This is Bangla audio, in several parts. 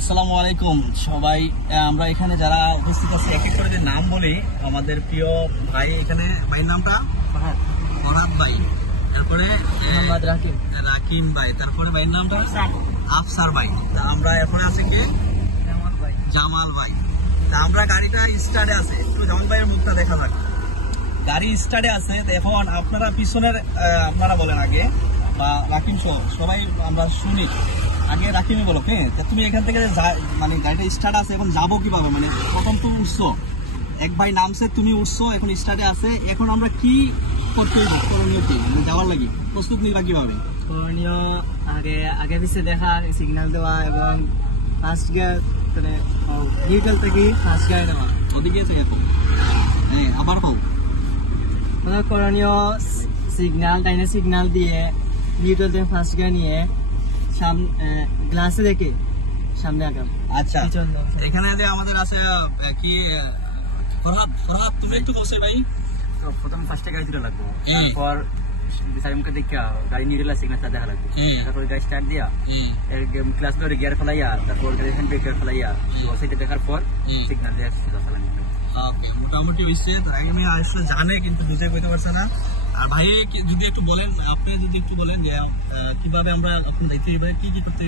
আসসালামু আলাইকুম সবাই। আমরা এখানে যারা উপস্থিত আছি এক এক করে যে নাম বলি, আমাদের প্রিয় ভাই, এখানে ভাইয়ের নামটা ফরহাদ ভাই, তারপরে রাকিম ভাই, তারপরে ভাইয়ের নামটা আফসার ভাই, আমরা এখন আছে কি জামাল ভাই। তা আমরা গাড়িটা স্টার্টে আছে, একটু জামাল ভাইয়ের মুখটা দেখা যাক। গাড়ি স্টার্টে আছে, এখন আপনারা পিছনের আপনারা বলেন আগে, বা রাকিম সহ সবাই আমরা শুনি। আগে রাকিমই বলো, হ্যাঁ তুমি এখান থেকে মানে গাড়িটা স্টার্ট আছে, এখন যাবো কিভাবে? মানে প্রথম তুমি উঠছো, এক ভাই নামছে, তুমি উঠছো, এখন স্টার্টে আছে, এখন আমরা কি করতে হইব? করণীয় কি মানে যাওয়ার লাগি প্রস্তুত নিবা কিভাবে? করণীয় আগে আগে পিছিয়ে দেখা, সিগন্যাল দেওয়া এবং ফার্স্ট গিয়ার মানে নিউট্রাল থেকে ফার্স্ট গিয়ার নেওয়া। ওদিকে আছে এখন, হ্যাঁ আবার হোক করণীয় সিগন্যাল তাইনে সিগন্যাল দিয়ে নিউট্রাল থেকে ফার্স্ট গিয়ার নিয়ে গ্লাসে দেখে সামনে আগাম। আচ্ছা, এখানে যে আমাদের আছে কি ফরহাদ, তুমি একটু বলছে ভাই। প্রথম ফার্স্টে গাড়ি দিতে লাগবো, তারপর সাইমকে দেখা গাড়ি নিউট্রাল সিগন্যালটা দেখা লাগবে, তারপর গাড়ি স্টার্ট দিয়া ক্লাস করে গিয়ার ফেলাইয়া, তারপর গাড়ি হ্যান্ড ব্রেক ফেলাইয়া সেটা দেখার পর সিগন্যাল দিয়ে ফেলাইয়া। মোটামুটি হয়েছে, আমি আসলে জানে কিন্তু বুঝে কইতে পারছে না। আর ভাই যদি একটু বলেন, আপনি যদি একটু বলেন যে কিভাবে আমরা আপনার দায়িত্ব কি কি করতে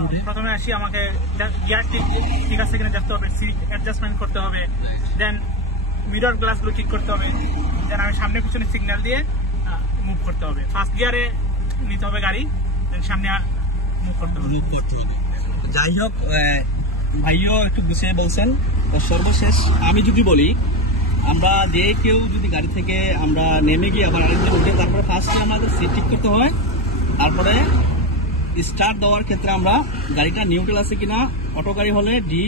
হবে। প্রথমে আসি, আমাকে গিয়ার ঠিক আছে কিনা দেখতে হবে, সিট অ্যাডজাস্টমেন্ট করতে হবে, দেন মিরর গ্লাসগুলো ঠিক করতে হবে, দেন আমি সামনে পিছনে সিগন্যাল দিয়ে মুভ করতে হবে। ফার্স্ট গিয়ারে নিতে হবে গাড়ি, দেন সামনে মুভ করতে হবে। যাই হোক, ভাইও একটু গুছিয়ে বলছেন। সর্বশেষ আমি যদি বলি, আমরা যে কেউ যদি গাড়ি থেকে আমরা নেমে গিয়ে আবার আরেকজন উঠে, তারপরে ফার্স্টে আমাদের সিট ঠিক করতে হয়, তারপরে স্টার্ট দেওয়ার ক্ষেত্রে আমরা গাড়িটা নিউট্রাল আছে কিনা, অটো গাড়ি হলে ডি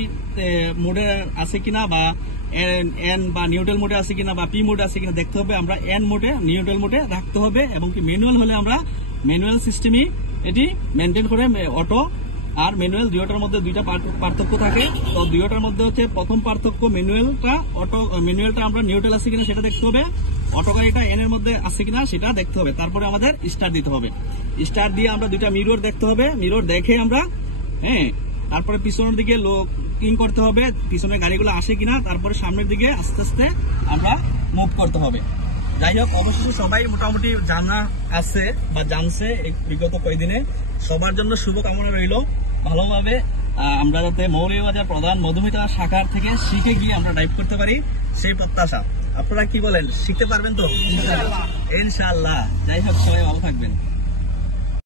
মোডে আছে কিনা, বা এন বা নিউট্রাল মোডে আছে কিনা, বা পি মোডে আছে কিনা দেখতে হবে। আমরা এন মোডে নিউট্রাল মোডে রাখতে হবে, এবং কি ম্যানুয়াল হলে আমরা ম্যানুয়াল সিস্টেমই এটি মেনটেন করে। অটো আর ম্যানুয়াল দুইটার মধ্যে দুইটা পার্থক্য থাকে। তো দুইটার মধ্যে হচ্ছে প্রথম পার্থক্য ম্যানুয়ালটা, ম্যানুয়ালটা আমরা নিউট্রাল আছে কিনা সেটা দেখতে হবে, অটো গাড়িটা এন এর মধ্যে আছে কিনা সেটা দেখতে হবে। তারপরে আমাদের স্টার্ট দিতে হবে, স্টার্ট দিয়ে আমরা দুইটা মিরর দেখতে হবে, মিরর দেখে আমরা তারপরে পিছনের দিকে লুকিং করতে হবে, পিছনের গাড়িগুলো আসে কিনা, তারপরে সামনের দিকে আস্তে আস্তে আমরা মুভ করতে হবে। যাই হোক, অবশেষে সবাই মোটামুটি জানা আছে বা জানছে বিগত কয়েকদিনে। সবার জন্য শুভকামনা রইল, ভালোভাবে আমরা যাতে মৌলভীবাজার প্রধান মধুমিতা শাখার থেকে শিখে গিয়ে আমরা ড্রাইভ করতে পারি, সেই প্রত্যাশা। আপনারা কি বলেন, শিখতে পারবেন তো? ইনশাআল্লাহ। যাই হোক, সবাই ভালো থাকবেন।